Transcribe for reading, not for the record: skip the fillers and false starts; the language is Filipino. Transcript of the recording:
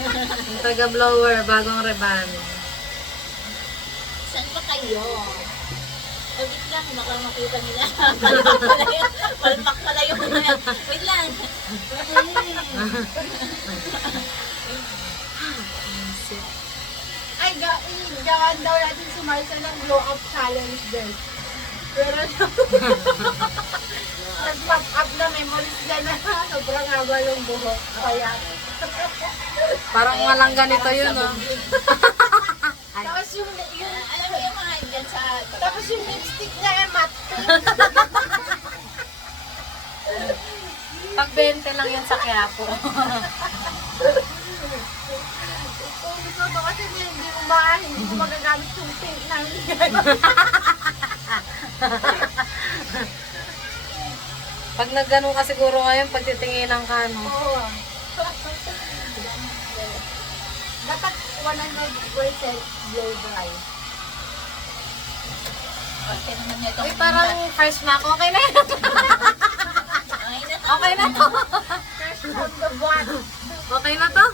Yung taga-blower, bagong reban. Saan ba kayo? Wait lang, baka makita nila. Palpak pala yun. Palpak pala yun. Wait lang. Ay, gawan daw natin si Marcia ng blow up challenge din. Pero nag-pop up na memories dyan na sobrang haba yung buhok. Kaya, Parang walang ganito yun, no? tapos yung, Alam mo yung mga dyan sa... tapos yung lipstick niya ay matte pink. Pag 20 lang yan sa Quiapo. Kung gusto ko kasi hindi mo magagamit yung pink namin yan. Pag nagganong ka siguro ngayon, pag titinginan ka, no? Oo. Dapat 100% blow dry. Okay naman nyo ito. Uy, parang fresh na ako. Okay na yan. Okay na to. Okay na to. Fresh from the bottom. Okay na to.